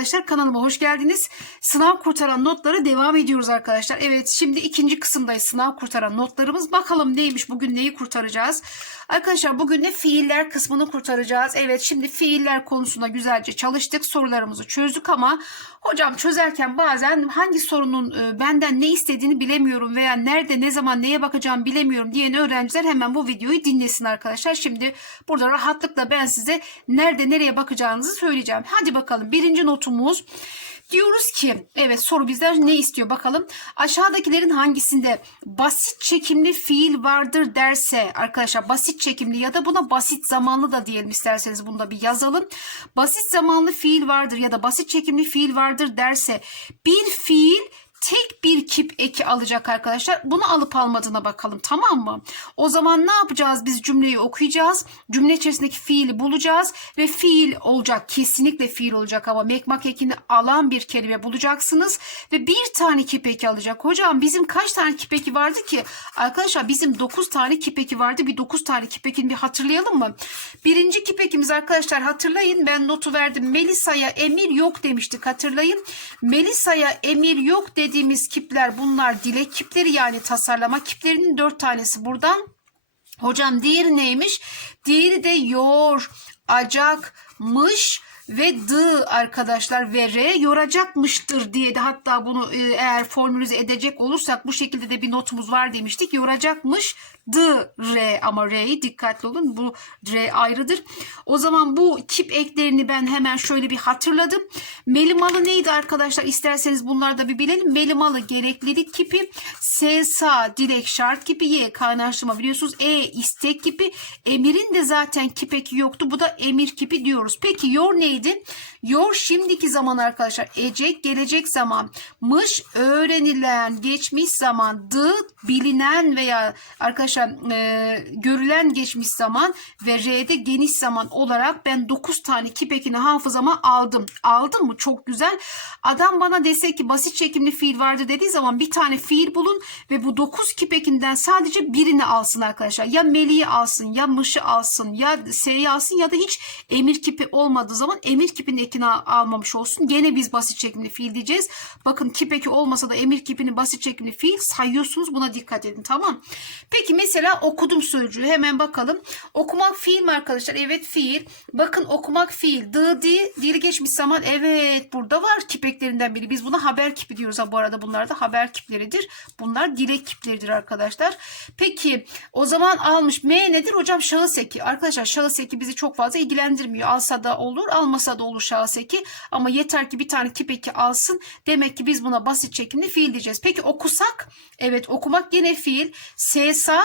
arkadaşlar kanalıma hoş geldiniz. Sınav kurtaran notlara devam ediyoruz arkadaşlar. Evet şimdi ikinci kısımdayız sınav kurtaran notlarımız. Bakalım neymiş bugün neyi kurtaracağız. Arkadaşlar bugün de fiiller kısmını kurtaracağız. Evet şimdi fiiller konusunda güzelce çalıştık. Sorularımızı çözdük ama hocam çözerken bazen hangi sorunun e, benden ne istediğini bilemiyorum veya nerede ne zaman neye bakacağımı bilemiyorum diyen öğrenciler hemen bu videoyu dinlesin arkadaşlar. Şimdi burada rahatlıkla ben size nerede nereye bakacağınızı söyleyeceğim. Hadi bakalım birinci notumuz Diyoruz ki evet soru bizden ne istiyor bakalım. Aşağıdakilerin hangisinde basit çekimli fiil vardır derse arkadaşlar basit çekimli ya da buna basit zamanlı da diyelim isterseniz bunu da bir yazalım. Basit zamanlı fiil vardır ya da basit çekimli fiil vardır derse bir fiil tek bir kip eki alacak arkadaşlar. Bunu alıp almadığına bakalım tamam mı? O zaman ne yapacağız? Biz cümleyi okuyacağız. Cümle içerisindeki fiili bulacağız ve fiil olacak. Kesinlikle fiil olacak ama mekmak ekini alan bir kelime bulacaksınız ve bir tane kip eki alacak. Hocam bizim kaç tane kip eki vardı ki? Arkadaşlar bizim 9 tane kip eki vardı. Bir 9 tane kip ekini bir hatırlayalım mı? Birinci kip ekimiz arkadaşlar hatırlayın. Ben notu verdim. Melisa'ya emir yok demiştik hatırlayın. Melisa'ya emir yok dediğimiz kipler bunlar dilek kipleri yani tasarlama kiplerinin dört tanesi buradan. Hocam diğeri neymiş? Diğeri de yor, acakmış ve dı arkadaşlar ve re yoracakmıştır diye de hatta bunu e, eğer formülize edecek olursak bu şekilde de bir notumuz var demiştik. Yoracakmış dı re ama re'yi dikkatli olun bu re ayrıdır. O zaman bu kip eklerini ben hemen şöyle bir hatırladım. Melimalı neydi arkadaşlar isterseniz bunları da bir bilelim. Melimalı gereklilik kipi, S sa dilek şart kipi, Y kaynaştırma biliyorsunuz. E istek kipi. Emirin de zaten kip eki yoktu. Bu da emir kipi diyoruz. Peki yor neydi? Yor şimdiki zaman arkadaşlar. Ecek gelecek zaman. Mış öğrenilen geçmiş zaman. Dı bilinen veya arkadaşlar e, görülen geçmiş zaman ve R'de geniş zaman olarak ben 9 tane kip ekini hafızama aldım. Aldım mı? Çok güzel. Adam bana dese ki basit çekimli fiil vardı dediği zaman bir tane fiil bulun ve bu 9 kip ekinden sadece birini alsın arkadaşlar. Ya Meli'yi alsın ya Mış'ı alsın ya S'yi alsın ya da hiç emir kipi olmadığı zaman emir kipinin ekini al- almamış olsun. Gene biz basit çekimli fiil diyeceğiz. Bakın kip eki olmasa da emir kipini basit çekimli fiil sayıyorsunuz. Buna dikkat edin tamam. Peki mesela okudum sözcüğü hemen bakalım. Okumak fiil mi arkadaşlar? Evet fiil. Bakın okumak fiil. Dı di dili geçmiş zaman evet burada var kipeklerinden biri. Biz buna haber kipi diyoruz ha bu arada bunlar da haber kipleridir. Bunlar dilek kipleridir arkadaşlar. Peki o zaman almış. M nedir hocam? Şahıs eki. Arkadaşlar şahıs eki bizi çok fazla ilgilendirmiyor. Alsa da olur almasa da olur şahıs eki. Ama yeter ki bir tane kip eki alsın. Demek ki biz buna basit çekimli fiil diyeceğiz. Peki okusak? Evet okumak gene fiil. Sesa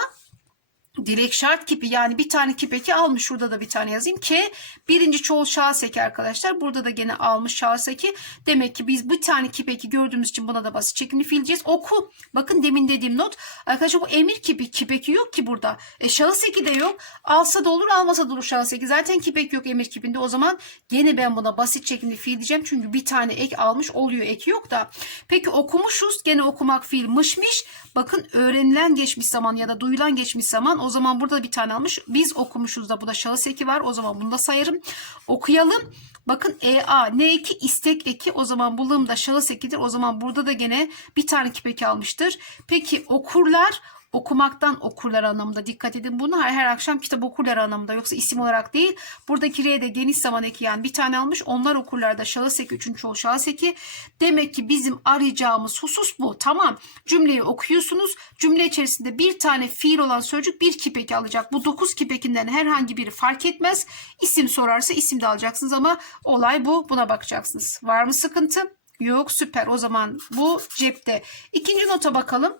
Dilek şart kipi yani bir tane kipeki almış. Şurada da bir tane yazayım ki birinci çoğul şahıs eki arkadaşlar. Burada da gene almış şahıs eki. Demek ki biz bir tane kipeki gördüğümüz için buna da basit çekimli fiil. Oku. Bakın demin dediğim not. Arkadaşlar bu emir kipi. Kipeki yok ki burada. E, şahıs de yok. Alsa da olur almasa da olur şahıs. Zaten kipek yok emir kipinde. O zaman gene ben buna basit çekimli fiil diyeceğim. Çünkü bir tane ek almış oluyor. Eki yok da. Peki okumuşuz. Gene okumak fiil mışmış. Bakın öğrenilen geçmiş zaman ya da duyulan geçmiş zaman o zaman burada bir tane almış. Biz okumuşuz da bu da şahıs eki var. O zaman bunu da sayarım. Okuyalım. Bakın EA ne eki istek eki o zaman bulum da şahıs ekidir. O zaman burada da gene bir tane kipeki almıştır. Peki okurlar okumaktan okurlar anlamında dikkat edin. Bunu her, her akşam kitap okurlar anlamında yoksa isim olarak değil. Buradaki R de geniş zaman eki yani bir tane almış. Onlar okurlar da şahıs eki üçüncü çoğul şahıs demek ki bizim arayacağımız husus bu. Tamam cümleyi okuyorsunuz. Cümle içerisinde bir tane fiil olan sözcük bir kipeki alacak. Bu dokuz kipekinden herhangi biri fark etmez. İsim sorarsa isim de alacaksınız ama olay bu. Buna bakacaksınız. Var mı sıkıntı? Yok süper. O zaman bu cepte. İkinci nota bakalım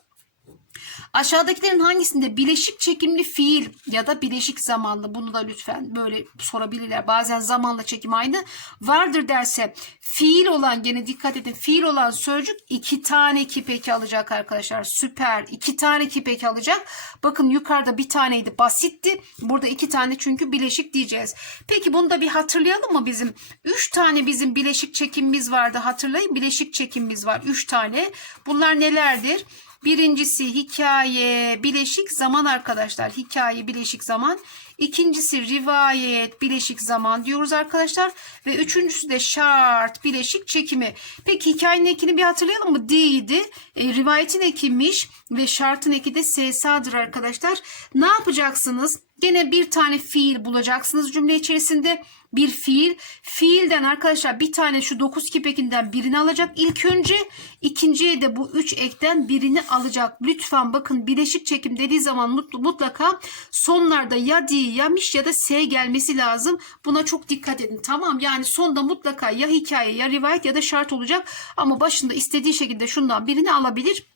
Aşağıdakilerin hangisinde bileşik çekimli fiil ya da bileşik zamanlı bunu da lütfen böyle sorabilirler. Bazen zamanla çekim aynı vardır derse fiil olan gene dikkat edin fiil olan sözcük iki tane kipeki alacak arkadaşlar. Süper iki tane kipeki alacak. Bakın yukarıda bir taneydi basitti. Burada iki tane çünkü bileşik diyeceğiz. Peki bunu da bir hatırlayalım mı bizim? Üç tane bizim bileşik çekimimiz vardı hatırlayın. Bileşik çekimimiz var. Üç tane. Bunlar nelerdir? Birincisi hikaye bileşik zaman arkadaşlar. Hikaye bileşik zaman. İkincisi rivayet bileşik zaman diyoruz arkadaşlar. Ve üçüncüsü de şart bileşik çekimi. Peki hikayenin ekini bir hatırlayalım mı? D'ydi. E, rivayetin ekiymiş ve şartın eki de SSA'dır arkadaşlar. Ne yapacaksınız? Gene bir tane fiil bulacaksınız cümle içerisinde. Bir fiil. Fiilden arkadaşlar bir tane şu 9 kipekinden birini alacak ilk önce. ikinciye de bu 3 ekten birini alacak. Lütfen bakın bileşik çekim dediği zaman mut- mutlaka sonlarda ya di ya miş ya da s gelmesi lazım. Buna çok dikkat edin. Tamam yani sonda mutlaka ya hikaye ya rivayet ya da şart olacak. Ama başında istediği şekilde şundan birini alabilir.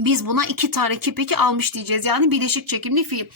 Biz buna iki tane kipeki almış diyeceğiz. Yani bileşik çekimli fiil.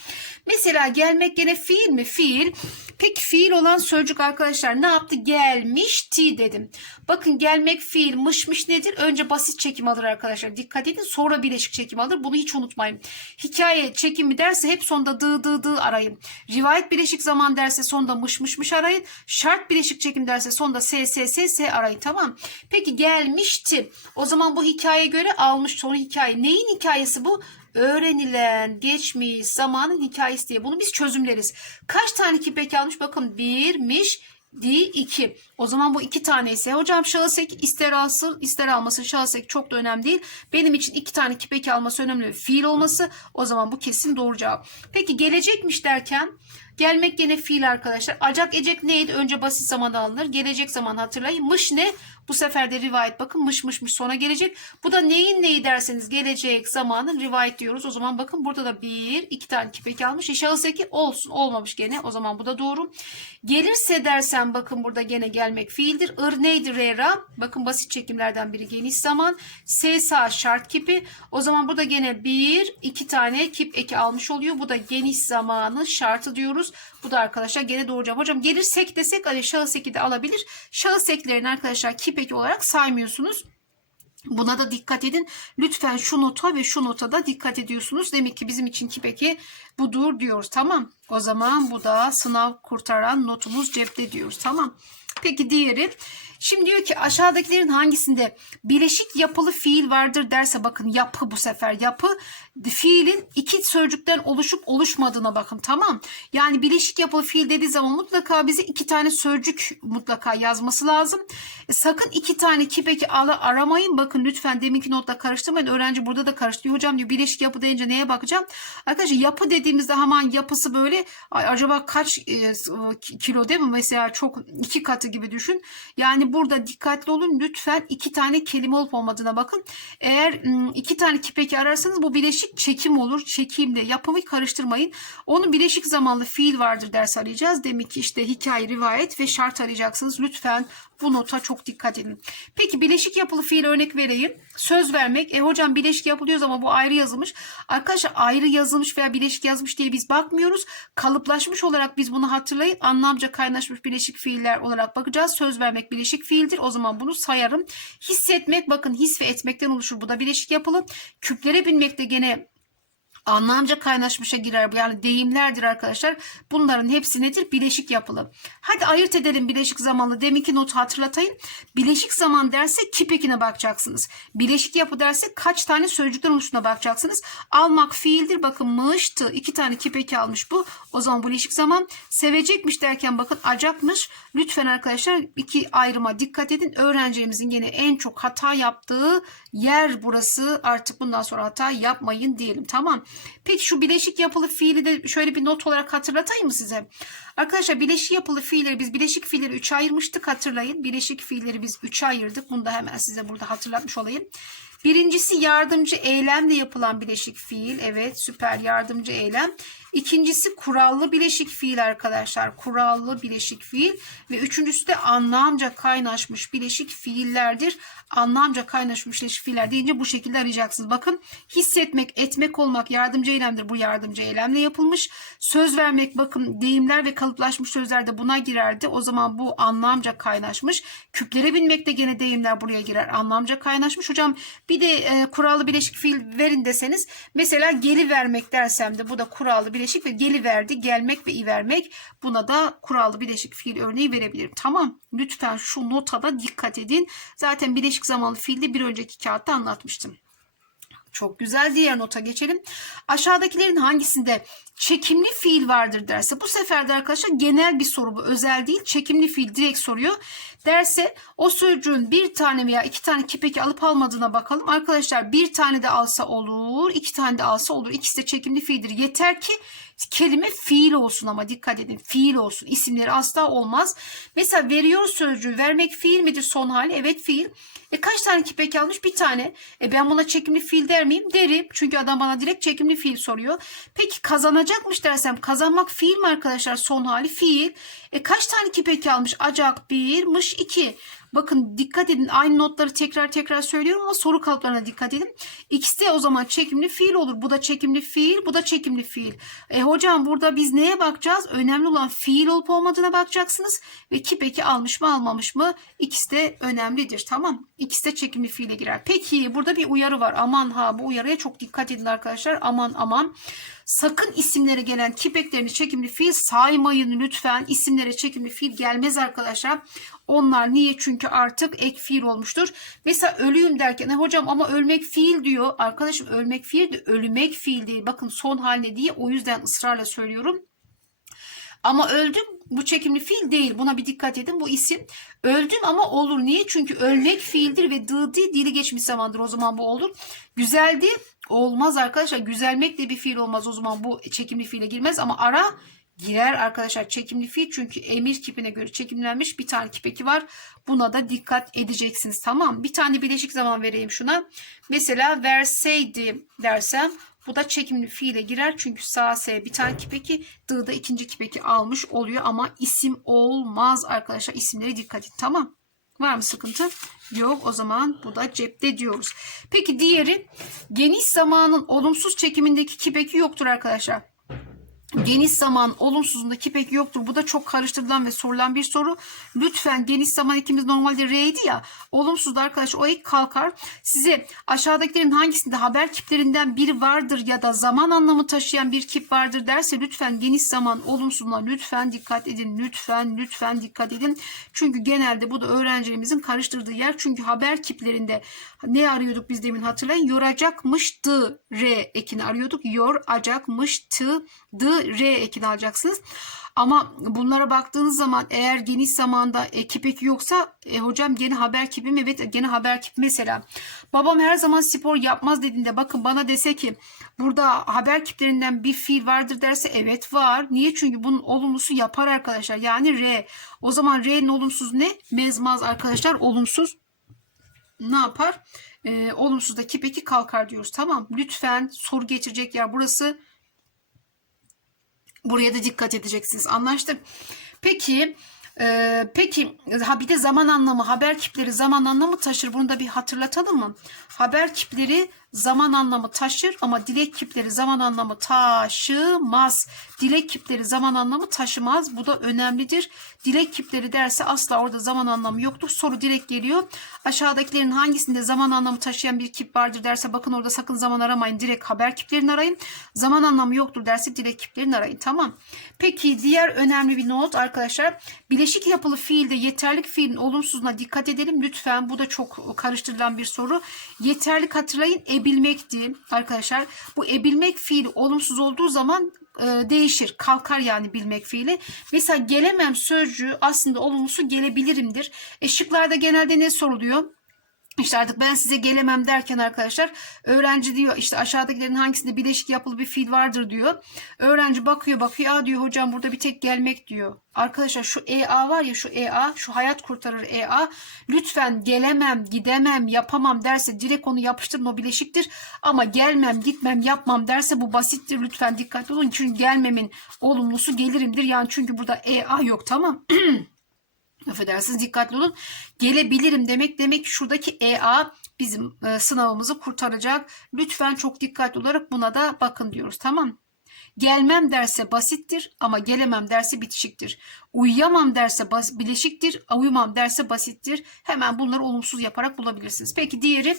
Mesela gelmek gene fiil mi? Fiil. Peki fiil olan sözcük arkadaşlar ne yaptı? Gelmişti dedim. Bakın gelmek fiil mışmış nedir? Önce basit çekim alır arkadaşlar. Dikkat edin sonra bileşik çekim alır. Bunu hiç unutmayın. Hikaye çekimi derse hep sonda dı dı dı arayın. Rivayet bileşik zaman derse sonda mış mış arayın. Şart bileşik çekim derse sonda s s s s arayın. Tamam. Peki gelmişti. O zaman bu hikayeye göre almış sonu hikaye. Neyin hikayesi bu? Öğrenilen geçmiş zamanın hikayesi diye. Bunu biz çözümleriz. Kaç tane kipek almış? Bakın birmiş. D 2. O zaman bu iki tane ise hocam şahıs ek ister alsın ister almasın şahıs ek çok da önemli değil. Benim için iki tane kipek alması önemli. Fiil olması o zaman bu kesin doğru cevap. Peki gelecekmiş derken gelmek gene fiil arkadaşlar. Acak ecek neydi? Önce basit zamanda alınır. Gelecek zaman hatırlayın. Mış ne? Bu sefer de rivayet bakın mış mış mış sona gelecek. Bu da neyin neyi derseniz gelecek zamanın rivayet diyoruz. O zaman bakın burada da bir iki tane kipek almış. E, şahıs eki olsun olmamış gene. O zaman bu da doğru. Gelirse dersen bakın burada gene gelmek fiildir. Ir neydi rera? Bakın basit çekimlerden biri geniş zaman. S sağ şart kipi. O zaman burada gene bir iki tane kip eki almış oluyor. Bu da geniş zamanın şartı diyoruz. Bu da arkadaşlar gene doğru cevap. Hocam gelirsek desek hani şahıs eki de alabilir. Şahıs eklerini arkadaşlar kip eki olarak saymıyorsunuz. Buna da dikkat edin. Lütfen şu nota ve şu nota da dikkat ediyorsunuz. Demek ki bizim için kipeki budur diyoruz. Tamam. O zaman bu da sınav kurtaran notumuz cepte diyoruz. Tamam. Peki diğeri. Şimdi diyor ki aşağıdakilerin hangisinde bileşik yapılı fiil vardır derse bakın yapı bu sefer yapı fiilin iki sözcükten oluşup oluşmadığına bakın tamam. Yani bileşik yapılı fiil dediği zaman mutlaka bize iki tane sözcük mutlaka yazması lazım. E, sakın iki tane kipeki ala aramayın. Bakın lütfen deminki notla karıştırmayın. Öğrenci burada da karıştırıyor. Hocam diyor bileşik yapı deyince neye bakacağım? Arkadaşlar yapı dediğimizde hemen yapısı böyle acaba kaç e, kilo değil mi? Mesela çok iki katı gibi düşün. Yani burada dikkatli olun. Lütfen iki tane kelime olup olmadığına bakın. Eğer iki tane kipeki ararsanız bu bileşik çekim olur. Çekimle yapımı karıştırmayın. Onu bileşik zamanlı fiil vardır ders arayacağız. Demek ki işte hikaye, rivayet ve şart arayacaksınız. Lütfen bu nota çok dikkat edin. Peki bileşik yapılı fiil örnek vereyim. Söz vermek. E hocam bileşik yapılıyoruz ama bu ayrı yazılmış. Arkadaşlar ayrı yazılmış veya bileşik yazmış diye biz bakmıyoruz. Kalıplaşmış olarak biz bunu hatırlayın. Anlamca kaynaşmış bileşik fiiller olarak bakacağız. Söz vermek bileşik fiildir. O zaman bunu sayarım. Hissetmek bakın his ve etmekten oluşur. Bu da bileşik yapılı. Küplere binmek de gene anlamca kaynaşmışa girer. Yani deyimlerdir arkadaşlar. Bunların hepsi nedir? Bileşik yapılı. Hadi ayırt edelim bileşik zamanlı. Deminki notu hatırlatayım. Bileşik zaman derse kipekine bakacaksınız. Bileşik yapı derse kaç tane sözcükten oluştuğuna bakacaksınız. Almak fiildir. Bakın mıştı. iki tane kipeki almış bu. O zaman bu bileşik zaman. Sevecekmiş derken bakın acakmış. Lütfen arkadaşlar iki ayrıma dikkat edin. Öğrencimizin gene en çok hata yaptığı yer burası. Artık bundan sonra hata yapmayın diyelim. Tamam. Peki şu bileşik yapılı fiili de şöyle bir not olarak hatırlatayım mı size? Arkadaşlar bileşik yapılı fiilleri biz bileşik fiilleri 3'e ayırmıştık hatırlayın. Bileşik fiilleri biz 3'e ayırdık. Bunu da hemen size burada hatırlatmış olayım. Birincisi yardımcı eylemle yapılan bileşik fiil. Evet süper yardımcı eylem. İkincisi kurallı bileşik fiil arkadaşlar. Kurallı bileşik fiil. Ve üçüncüsü de anlamca kaynaşmış bileşik fiillerdir. Anlamca kaynaşmış bileşik fiiller deyince bu şekilde arayacaksınız. Bakın hissetmek, etmek olmak yardımcı eylemdir. Bu yardımcı eylemle yapılmış. Söz vermek bakın deyimler ve kalıplaşmış sözler de buna girerdi. O zaman bu anlamca kaynaşmış. Küplere binmek de gene deyimler buraya girer. Anlamca kaynaşmış. Hocam bir de e, kurallı bileşik fiil verin deseniz mesela geli vermek dersem de bu da kurallı bileşik ve geli verdi, gelmek ve i vermek. Buna da kurallı bileşik fiil örneği verebilirim. Tamam. Lütfen şu notada dikkat edin. Zaten bileşik zamanlı fiilde bir önceki kağıtta anlatmıştım. Çok güzel diğer nota geçelim. Aşağıdakilerin hangisinde çekimli fiil vardır derse bu sefer de arkadaşlar genel bir soru bu özel değil çekimli fiil direkt soruyor. Derse o sözcüğün bir tane veya iki tane kipeki alıp almadığına bakalım. Arkadaşlar bir tane de alsa olur iki tane de alsa olur ikisi de çekimli fiildir. Yeter ki kelime fiil olsun ama dikkat edin fiil olsun isimleri asla olmaz. Mesela veriyor sözcüğü vermek fiil midir son hali? Evet fiil. E kaç tane kipek almış? Bir tane. E ben buna çekimli fiil der miyim? Derim. Çünkü adam bana direkt çekimli fiil soruyor. Peki kazanacakmış dersem kazanmak fiil mi arkadaşlar? Son hali fiil. E kaç tane kipek almış? Acak bir, mış iki. Bakın dikkat edin aynı notları tekrar tekrar söylüyorum ama soru kalıplarına dikkat edin. İkisi de o zaman çekimli fiil olur. Bu da çekimli fiil, bu da çekimli fiil. E hocam burada biz neye bakacağız? Önemli olan fiil olup olmadığına bakacaksınız. Ve kipeki almış mı almamış mı? İkisi de önemlidir. Tamam. İkisi de çekimli fiile girer. Peki burada bir uyarı var. Aman ha bu uyarıya çok dikkat edin arkadaşlar. Aman aman. Sakın isimlere gelen kipeklerini çekimli fiil saymayın lütfen. İsimlere çekimli fiil gelmez arkadaşlar. Onlar niye? Çünkü artık ek fiil olmuştur. Mesela ölüyüm derken "E hocam ama ölmek fiil diyor. Arkadaşım ölmek fiil de ölümek fiil değil. Bakın son haline diye o yüzden ısrarla söylüyorum. Ama öldüm bu çekimli fiil değil. Buna bir dikkat edin. Bu isim öldüm ama olur. Niye? Çünkü ölmek fiildir ve dıdı dili geçmiş zamandır. O zaman bu olur. Güzeldi olmaz arkadaşlar. Güzelmek de bir fiil olmaz. O zaman bu çekimli fiile girmez ama ara girer arkadaşlar çekimli fiil çünkü emir kipine göre çekimlenmiş bir tane kipeki var. Buna da dikkat edeceksiniz tamam Bir tane bileşik zaman vereyim şuna. Mesela verseydi dersem bu da çekimli fiile girer çünkü sağ S bir tane kipeki D'da ikinci kipeki almış oluyor ama isim olmaz arkadaşlar isimlere dikkat edin tamam. Var mı sıkıntı? Yok o zaman bu da cepte diyoruz. Peki diğeri geniş zamanın olumsuz çekimindeki kipeki yoktur arkadaşlar. Geniş zaman olumsuzundaki pek yoktur. Bu da çok karıştırılan ve sorulan bir soru. Lütfen geniş zaman ikimiz normalde R'ydi ya. Olumsuzda arkadaş o ek kalkar. Size aşağıdakilerin hangisinde haber kiplerinden biri vardır ya da zaman anlamı taşıyan bir kip vardır derse lütfen geniş zaman olumsuzuna lütfen dikkat edin. Lütfen lütfen dikkat edin. Çünkü genelde bu da öğrencilerimizin karıştırdığı yer. Çünkü haber kiplerinde ne arıyorduk biz demin hatırlayın. Yoracakmıştı R ekini arıyorduk. Yoracakmıştı dı R ekini alacaksınız. Ama bunlara baktığınız zaman eğer geniş zamanda e, kipeki yoksa e, hocam gene haber kipi mi? Evet gene haber kipi mesela. Babam her zaman spor yapmaz dediğinde bakın bana dese ki burada haber kiplerinden bir fiil vardır derse evet var. Niye? Çünkü bunun olumlusu yapar arkadaşlar. Yani R. O zaman R'nin olumsuz ne? Mezmaz arkadaşlar olumsuz ne yapar? Ee, olumsuz da kipeki kalkar diyoruz. Tamam. Lütfen soru geçirecek yer burası. Buraya da dikkat edeceksiniz. Anlaştık. Peki e, peki ha bir de zaman anlamı haber kipleri zaman anlamı taşır. Bunu da bir hatırlatalım mı? Haber kipleri zaman anlamı taşır ama dilek kipleri zaman anlamı taşımaz. Dilek kipleri zaman anlamı taşımaz. Bu da önemlidir. Dilek kipleri derse asla orada zaman anlamı yoktur. Soru direkt geliyor. Aşağıdakilerin hangisinde zaman anlamı taşıyan bir kip vardır derse bakın orada sakın zaman aramayın. Direkt haber kiplerini arayın. Zaman anlamı yoktur derse dilek kiplerini arayın. Tamam. Peki diğer önemli bir not arkadaşlar. Bileşik yapılı fiilde yeterlik fiilin olumsuzuna dikkat edelim. Lütfen bu da çok karıştırılan bir soru. Yeterlik hatırlayın ebilmekti arkadaşlar. Bu ebilmek fiili olumsuz olduğu zaman e, değişir. Kalkar yani bilmek fiili. Mesela gelemem sözcüğü aslında olumlusu gelebilirimdir. E, şıklarda genelde ne soruluyor? İşte artık ben size gelemem derken arkadaşlar öğrenci diyor işte aşağıdakilerin hangisinde bileşik yapılı bir fiil vardır diyor. Öğrenci bakıyor bakıyor Aa diyor hocam burada bir tek gelmek diyor. Arkadaşlar şu EA var ya şu EA şu hayat kurtarır EA lütfen gelemem gidemem yapamam derse direkt onu yapıştırın o bileşiktir. Ama gelmem gitmem yapmam derse bu basittir lütfen dikkatli olun. Çünkü gelmemin olumlusu gelirimdir yani çünkü burada EA yok tamam. Affedersiniz dikkatli olun. Gelebilirim demek demek ki şuradaki EA bizim e, sınavımızı kurtaracak. Lütfen çok dikkatli olarak buna da bakın diyoruz. Tamam. Gelmem derse basittir ama gelemem derse bitişiktir. Uyuyamam derse bas, bileşiktir, uyumam derse basittir. Hemen bunları olumsuz yaparak bulabilirsiniz. Peki diğeri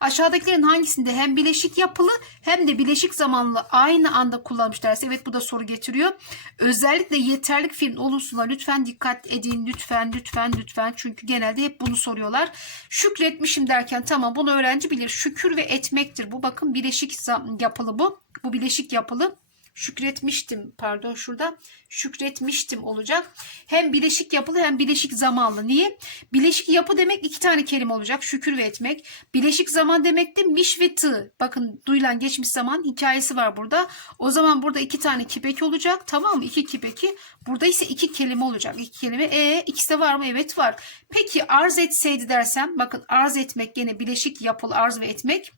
aşağıdakilerin hangisinde hem bileşik yapılı hem de bileşik zamanlı aynı anda kullanmış derse evet bu da soru getiriyor. Özellikle yeterlik fiilin olumsuzuna lütfen dikkat edin. Lütfen lütfen lütfen çünkü genelde hep bunu soruyorlar. Şükretmişim derken tamam bunu öğrenci bilir. Şükür ve etmektir. Bu bakın bileşik yapılı bu. Bu bileşik yapılı şükretmiştim pardon şurada şükretmiştim olacak. Hem bileşik yapılı hem bileşik zamanlı. Niye? Bileşik yapı demek iki tane kelime olacak. Şükür ve etmek. Bileşik zaman demek de miş ve tı. Bakın duyulan geçmiş zaman hikayesi var burada. O zaman burada iki tane kipeki olacak. Tamam mı? İki kipeki. Burada ise iki kelime olacak. İki kelime. E ikisi de var mı? Evet var. Peki arz etseydi dersem bakın arz etmek gene bileşik yapılı arz ve etmek.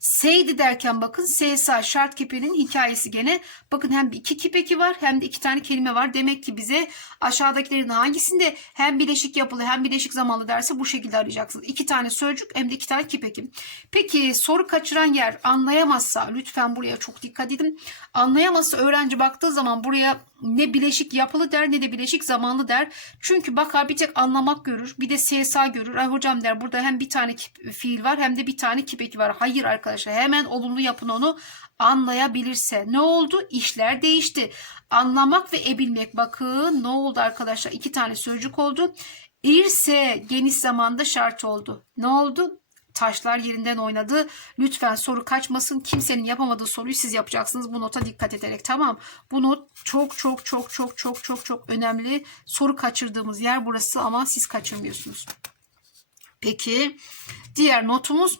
Seydi derken bakın SSA şart kipinin hikayesi gene. Bakın hem iki kipeki var hem de iki tane kelime var. Demek ki bize aşağıdakilerin hangisinde hem bileşik yapılı hem bileşik zamanlı derse bu şekilde arayacaksınız. İki tane sözcük hem de iki tane kipeki. Peki soru kaçıran yer anlayamazsa lütfen buraya çok dikkat edin. Anlayamazsa öğrenci baktığı zaman buraya ne bileşik yapılı der ne de bileşik zamanlı der. Çünkü bakar bir tek anlamak görür. Bir de SSA görür. Ay hocam der burada hem bir tane fiil var hem de bir tane kipeki var. Hayır arkadaşlar hemen olumlu yapın onu anlayabilirse. Ne oldu? İşler değişti. Anlamak ve ebilmek bakın ne oldu arkadaşlar? İki tane sözcük oldu. İrse geniş zamanda şart oldu. Ne oldu? Taşlar yerinden oynadı. Lütfen soru kaçmasın. Kimsenin yapamadığı soruyu siz yapacaksınız. Bu nota dikkat ederek tamam. Bu not çok çok çok çok çok çok çok önemli. Soru kaçırdığımız yer burası ama siz kaçırmıyorsunuz. Peki diğer notumuz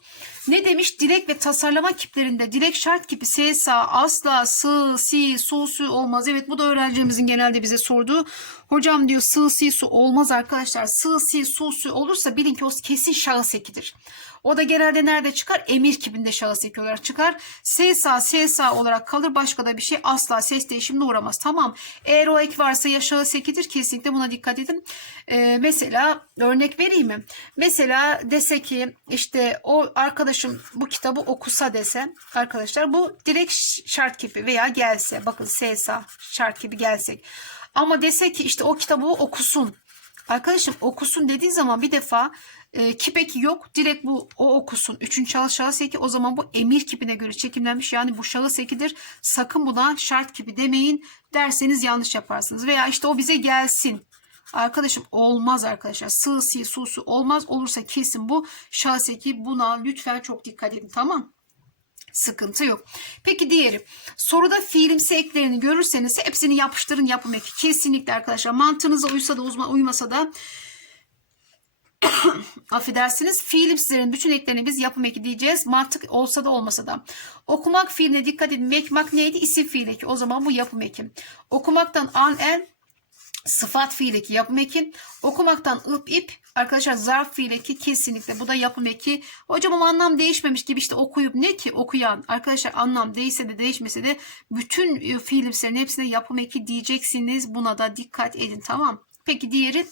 ne demiş? Dilek ve tasarlama kiplerinde dilek şart kipi SSA asla sı, si, su, su olmaz. Evet bu da öğrencilerimizin genelde bize sorduğu. Hocam diyor sı, si, su olmaz arkadaşlar. Sı, si, su, su olursa bilin ki o kesin şahıs ekidir. O da genelde nerede çıkar? Emir kipinde şahıs eki olarak çıkar. SSA, SSA olarak kalır. Başka da bir şey asla ses değişimine uğramaz. Tamam. Eğer o ek varsa ya şahıs ekidir. Kesinlikle buna dikkat edin. Ee, mesela örnek vereyim mi? Mesela dese ki işte o arkadaşım bu kitabı okusa dese arkadaşlar bu direkt şart kipi veya gelse bakın SSA şart gibi gelsek. Ama dese ki işte o kitabı okusun. Arkadaşım okusun dediği zaman bir defa e, kipeki yok. Direkt bu o okusun. Üçüncü şahıs şahıs eki o zaman bu emir kipine göre çekimlenmiş. Yani bu şahıs ekidir. Sakın buna şart kipi demeyin. Derseniz yanlış yaparsınız. Veya işte o bize gelsin. Arkadaşım olmaz arkadaşlar. Sığ, si, su, su olmaz. Olursa kesin bu şahıs eki. Buna lütfen çok dikkat edin. Tamam Sıkıntı yok. Peki diğeri. Soruda fiilimsi eklerini görürseniz hepsini yapıştırın yapım eki. Kesinlikle arkadaşlar. Mantığınıza uysa da uzma, uymasa da affedersiniz fiilimsilerin bütün eklerini biz yapım eki diyeceğiz. Mantık olsa da olmasa da. Okumak fiiline dikkat edin. Mekmak neydi? İsim fiil eki. O zaman bu yapım eki. Okumaktan an en sıfat fiil eki yapım eki. Okumaktan ıp ip arkadaşlar zarf fiil eki kesinlikle bu da yapım eki. Hocam ama anlam değişmemiş gibi işte okuyup ne ki okuyan arkadaşlar anlam değişse de değişmese de bütün fiilimsilerin hepsine yapım eki diyeceksiniz. Buna da dikkat edin tamam. Peki diğeri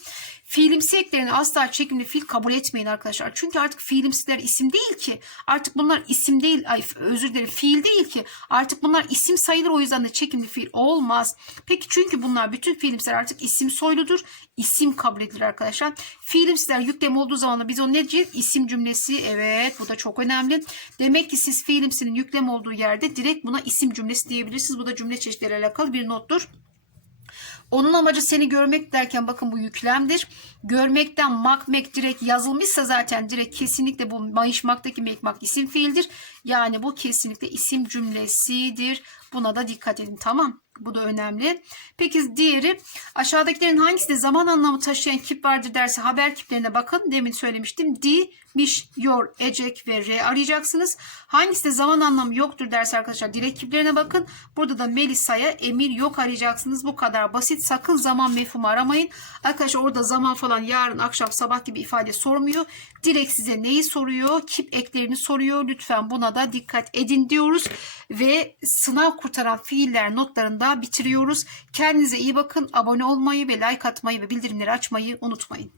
fiilimsi eklerini asla çekimli fiil kabul etmeyin arkadaşlar. Çünkü artık fiilimsiler isim değil ki. Artık bunlar isim değil, ay özür dilerim fiil değil ki. Artık bunlar isim sayılır o yüzden de çekimli fiil olmaz. Peki çünkü bunlar bütün fiilimsiler artık isim soyludur. İsim kabul edilir arkadaşlar. Fiilimsiler yüklem olduğu zaman biz onu ne diyeceğiz? İsim cümlesi. Evet bu da çok önemli. Demek ki siz fiilimsinin yüklem olduğu yerde direkt buna isim cümlesi diyebilirsiniz. Bu da cümle çeşitleriyle alakalı bir nottur. Onun amacı seni görmek derken bakın bu yüklemdir. Görmekten makmek direkt yazılmışsa zaten direkt kesinlikle bu mayışmaktaki mekmak isim fiildir. Yani bu kesinlikle isim cümlesidir. Buna da dikkat edin tamam. Bu da önemli. Peki diğeri aşağıdakilerin hangisinde zaman anlamı taşıyan kip vardır derse haber kiplerine bakın. Demin söylemiştim. Di, miş, yor, ecek ve re arayacaksınız. Hangisinde zaman anlamı yoktur derse arkadaşlar direkt kiplerine bakın. Burada da Melisa'ya emir yok arayacaksınız. Bu kadar basit. Sakın zaman mefhumu aramayın. Arkadaşlar orada zaman falan yarın akşam sabah gibi ifade sormuyor. Direkt size neyi soruyor? Kip eklerini soruyor. Lütfen buna da dikkat edin diyoruz. Ve sınav kurtaran fiiller notlarında bitiriyoruz. Kendinize iyi bakın. Abone olmayı ve like atmayı ve bildirimleri açmayı unutmayın.